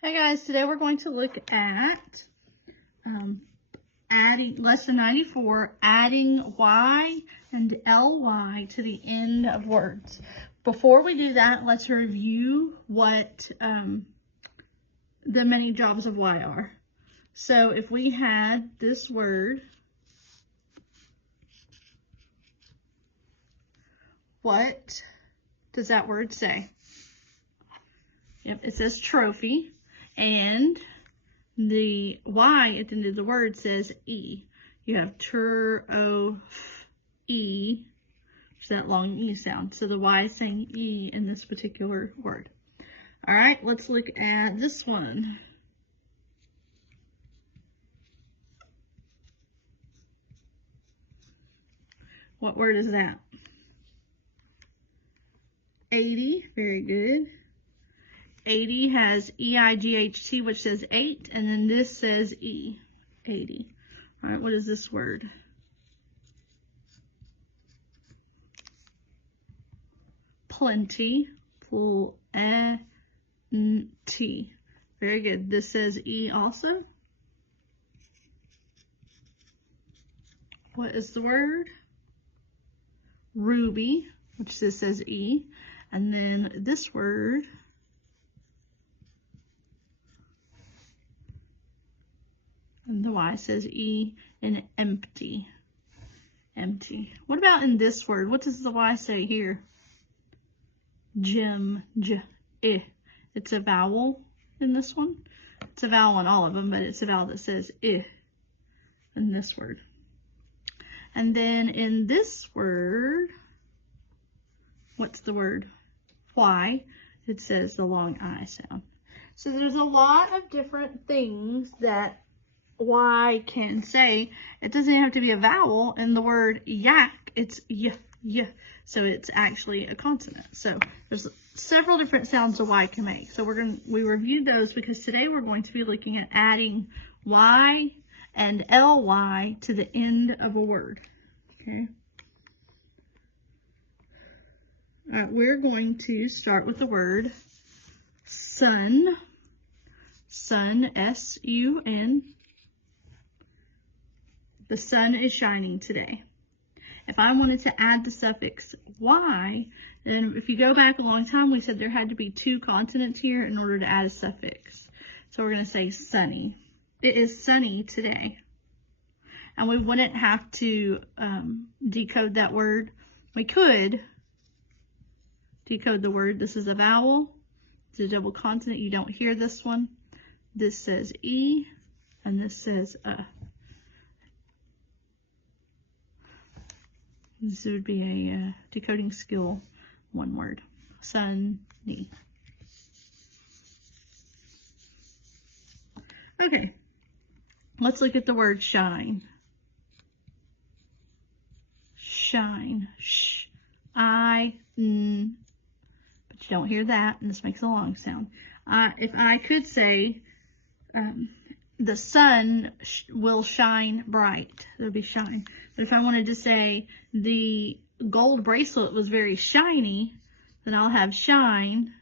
Hey guys, today we're going to look at adding lesson 94, adding y and ly to the end of words. Before we do that, let's review what the many jobs of y are. So if we had this word, what does that word say? Yep, it says trophy. And the Y at the end of the word says E. You have trophy, which is that long E sound. So the Y is saying E in this particular word. All right, let's look at this one. What word is that? 80, very good. 80 has E-I-G-H-T, which says 8, and then this says E, 80. All right, what is this word? Plenty, P-L-E-N-T. Very good. This says E also. What is the word? Ruby, which says E. And then this word, and the Y says E, and empty. Empty. What about in this word? What does the Y say here? Gym, J-I. It's a vowel in this one. It's a vowel in all of them, but it's a vowel that says I in this word. And then in this word, what's the word? Y. It says the long I sound. So there's a lot of different things that Y can say. It doesn't have to be a vowel. In the word yak, it's y. So it's actually a consonant. So there's several different sounds a Y can make. So we reviewed those because today we're going to be looking at adding Y and ly to the end of a word. Okay. All right, we're going to start with the word sun. Sun, S-U-N. The sun is shining today. If I wanted to add the suffix y, then if you go back a long time, we said there had to be 2 consonants here in order to add a suffix. So we're going to say sunny. It is sunny today. And we wouldn't have to decode that word. We could decode the word. This is a vowel. It's a double consonant. You don't hear this one. This says E, and this says This would be a decoding skill, one word. Sunny. Okay, let's look at the word shine. Shine. Sh-I-N. But you don't hear that, and this makes a long sound. If I could say, the sun will shine bright. There'll be shine. But if I wanted to say the gold bracelet was very shiny, then I'll have shine.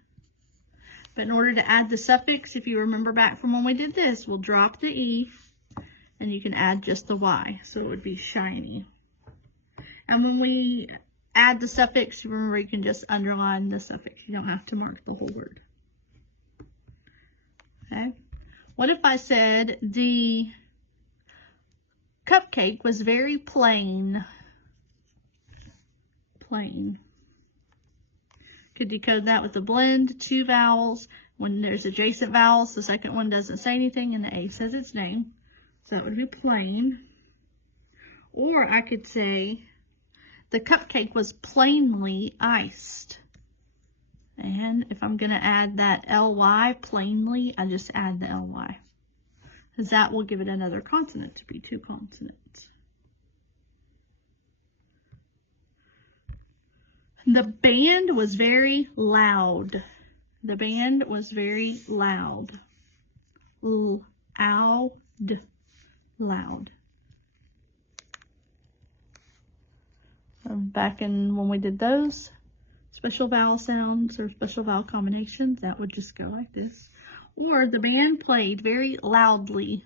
But in order to add the suffix, if you remember back from when we did this, we'll drop the E and you can add just the Y. So it would be shiny. And when we add the suffix, remember you can just underline the suffix. You don't have to mark the whole word. Okay. What if I said the cupcake was very plain? Plain. Could decode that with a blend, 2 vowels. When there's adjacent vowels, the second one doesn't say anything and the A says its name. So that would be plain. Or I could say the cupcake was plainly iced. And if I'm going to add that ly, plainly, I just add the ly. Because that will give it another consonant to be 2 consonants. The band was very loud. The band was very loud. Loud. Loud. Back in when we did those. special vowel sounds or special vowel combinations, that would just go like this. Or the band played very loudly.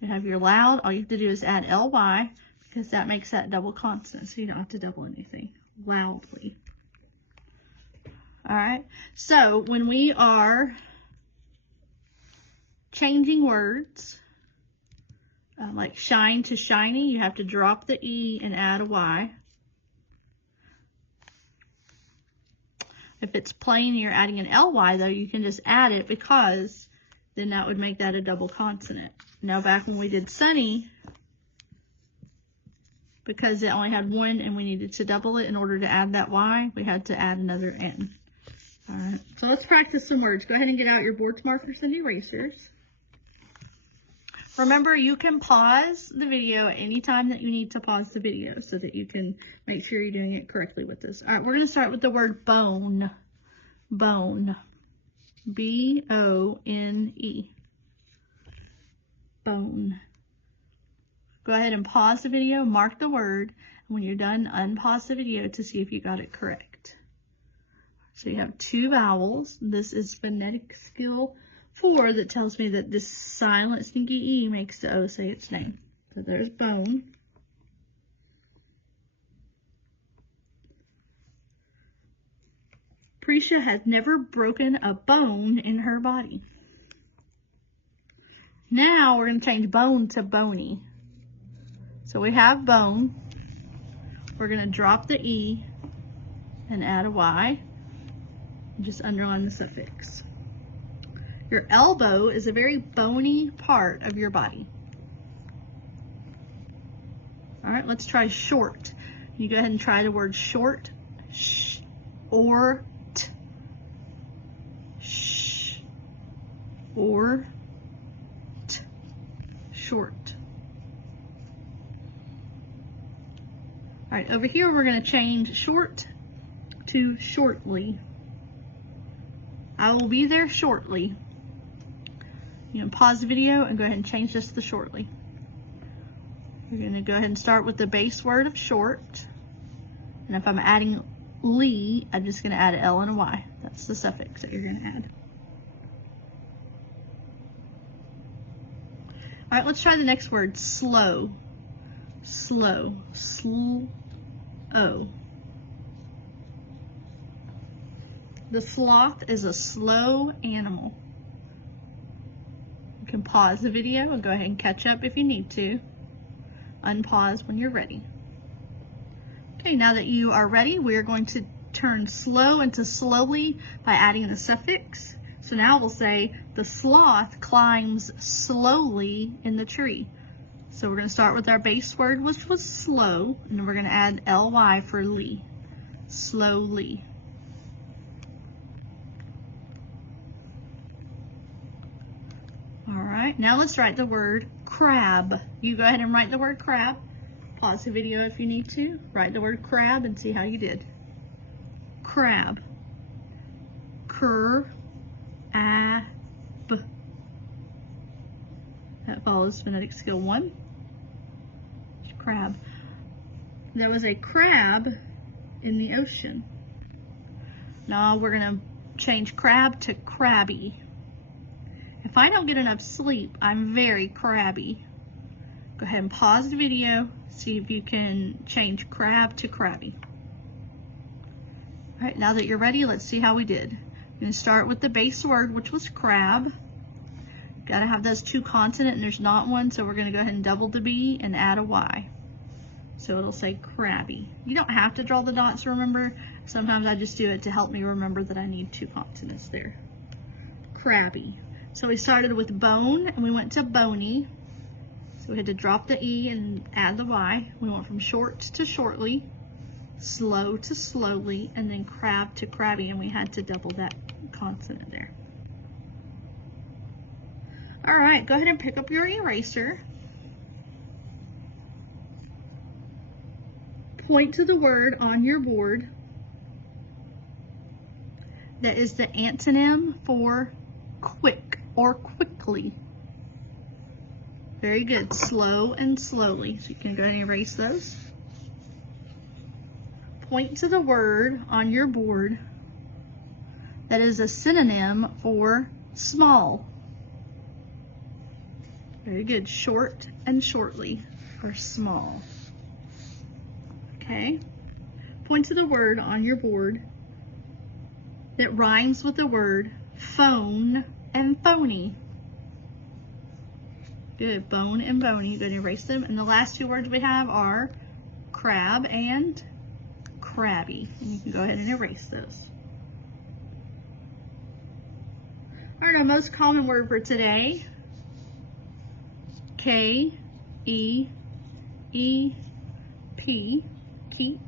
You have your loud, all you have to do is add ly, because that makes that double consonant, so you don't have to double anything. Loudly. All right, so when we are changing words, like shine to shiny, you have to drop the E and add a Y. If it's plain and you're adding an ly, though, you can just add it, because then that would make that a double consonant. Now, back when we did sunny, because it only had one and we needed to double it in order to add that Y, we had to add another N. All right, so let's practice some words. Go ahead and get out your board markers and erasers. Remember, you can pause the video at any time that you need to pause the video so that you can make sure you're doing it correctly with this. All right, we're going to start with the word bone. Bone. B-O-N-E. Bone. Go ahead and pause the video, mark the word, and when you're done, unpause the video to see if you got it correct. So you have two vowels. This is phonetic skill 4 that tells me that this silent sneaky E makes the O say its name. So there's bone. Prisha has never broken a bone in her body. Now we're going to change bone to bony. So we have bone. We're going to drop the E and add a Y. And just underline the suffix. Your elbow is a very bony part of your body. All right, let's try short. You go ahead and try the word short. Sh or t. Sh or t. Short. All right, over here we're going to change short to shortly. I will be there shortly. You can pause the video and go ahead and change this to shortly. You're going to go ahead and start with the base word of short. And if I'm adding ly, I'm just going to add an L and a Y. That's the suffix that you're going to add. All right, let's try the next word, slow. Slow. Slow. The sloth is a slow animal. You can pause the video and go ahead and catch up if you need to. Unpause when you're ready. Okay, now that you are ready, we're going to turn slow into slowly by adding the suffix. So now we'll say, the sloth climbs slowly in the tree. So we're going to start with our base word, which was slow, and then we're going to add ly for ly. Slowly. All right, now let's write the word crab. You go ahead and write the word crab. Pause the video if you need to. Write the word crab and see how you did. Crab. Crab. That follows phonetic skill 1. Crab. There was a crab in the ocean. Now we're going to change crab to crabby. If I don't get enough sleep, I'm very crabby. Go ahead and pause the video, see if you can change crab to crabby. All right, now that you're ready, let's see how we did. You're going to start with the base word, which was crab. Got to have those two consonant, and there's not one, so we're going to go ahead and double the B and add a Y. So it'll say crabby. You don't have to draw the dots, remember. Sometimes I just do it to help me remember that I need two consonants there. Crabby. So we started with bone, and we went to bony. So we had to drop the E and add the Y. We went from short to shortly, slow to slowly, and then crab to crabby, and we had to double that consonant there. All right, go ahead and pick up your eraser. Point to the word on your board that is the antonym for quick or quickly. Very good. Slow and slowly. So you can go ahead and erase those. point to the word on your board that is a synonym for small. Very good. Short and shortly are small. Okay. Point to the word on your board that rhymes with the word phone and phony. Good. Bone and bony. Going to erase them. And the last two words we have are crab and crabby. And you can go ahead and erase those. All right, our most common word for today, K-E-E-P, keep.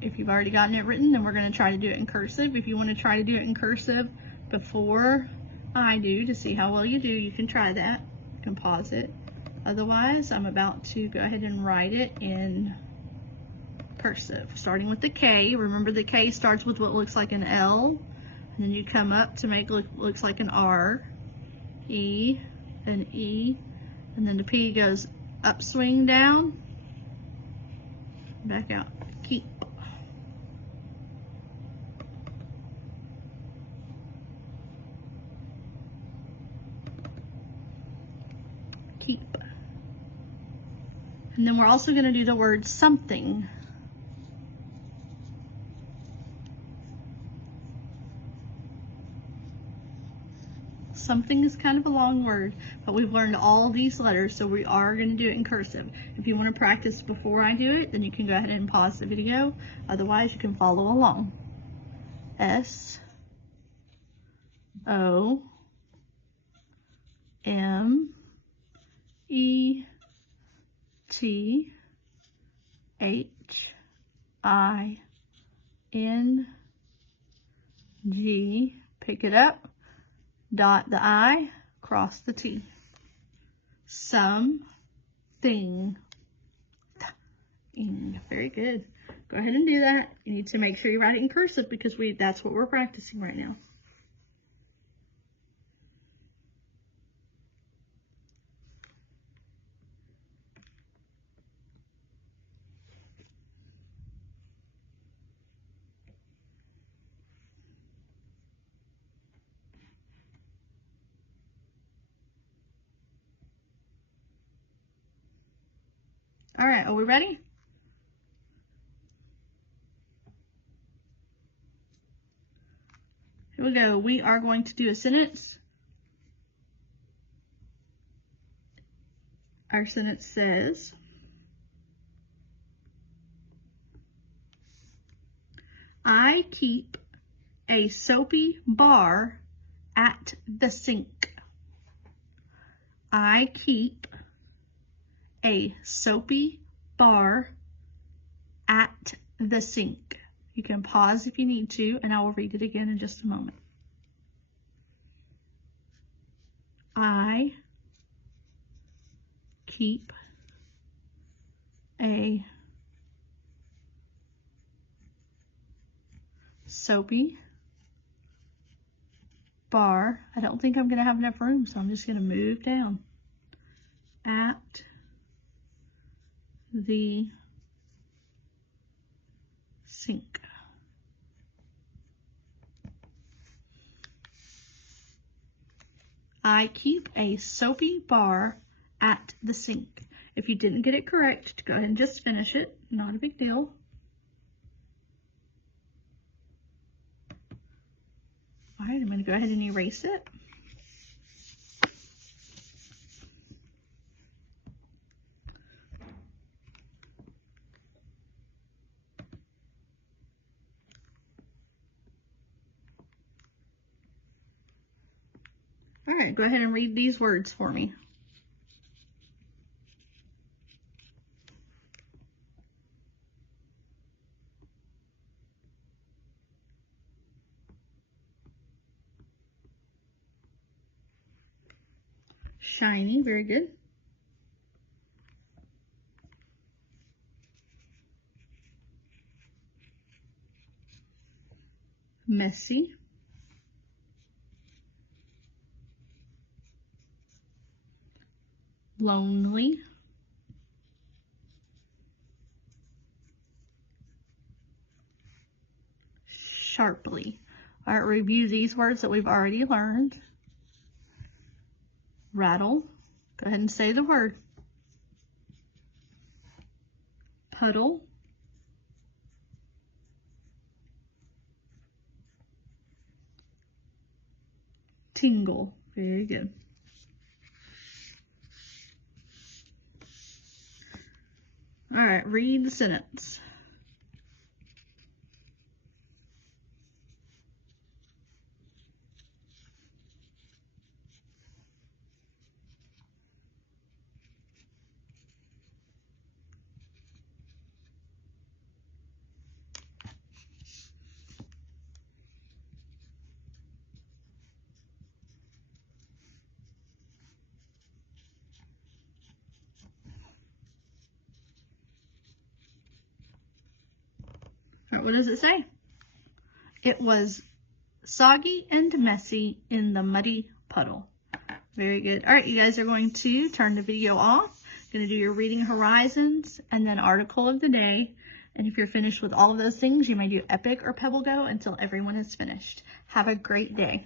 If you've already gotten it written, then we're going to try to do it in cursive. If you want to try to do it in cursive before I do to see how well you do, you can try that. You can pause it. Otherwise, I'm about to go ahead and write it in cursive, starting with the K. Remember, the K starts with what looks like an L, and then you come up to make it looks like an R, E, an E, and then the P goes up, swing, down, back out. Keep. Keep. And then we're also going to do the word something. Something is kind of a long word, but we've learned all these letters, so we are going to do it in cursive. If you want to practice before I do it, then you can go ahead and pause the video. Otherwise, you can follow along. S-O-M-E-T-H-I-N-G. Pick it up. Dot the I, cross the T. Something. Very good. Go ahead and do that. You need to make sure you write it in cursive because that's what we're practicing right now. All right, are we ready? Here we go. We are going to do a sentence. Our sentence says, I keep a soapy bar at the sink. I keep a soapy bar at the sink. You can pause if you need to, and I will read it again in just a moment. I keep a soapy bar. I don't think I'm going to have enough room, so I'm just going to move down. At the sink. I keep a soapy bar at the sink. If you didn't get it correct, go ahead and just finish it. Not a big deal. All right, I'm going to go ahead and erase it. All right, go ahead and read these words for me. Shiny, very good. Messy. lonely, sharply. All right, review these words that we've already learned. Rattle. Go ahead and say the word. Puddle. Tingle. Very good. All right, read the sentence. All right, what does it say? It was soggy and messy in the muddy puddle. Very good. All right, you guys are going to turn the video off. Going to do your reading horizons and then article of the day. And if you're finished with all of those things, you may do Epic or Pebble Go until everyone is finished. Have a great day.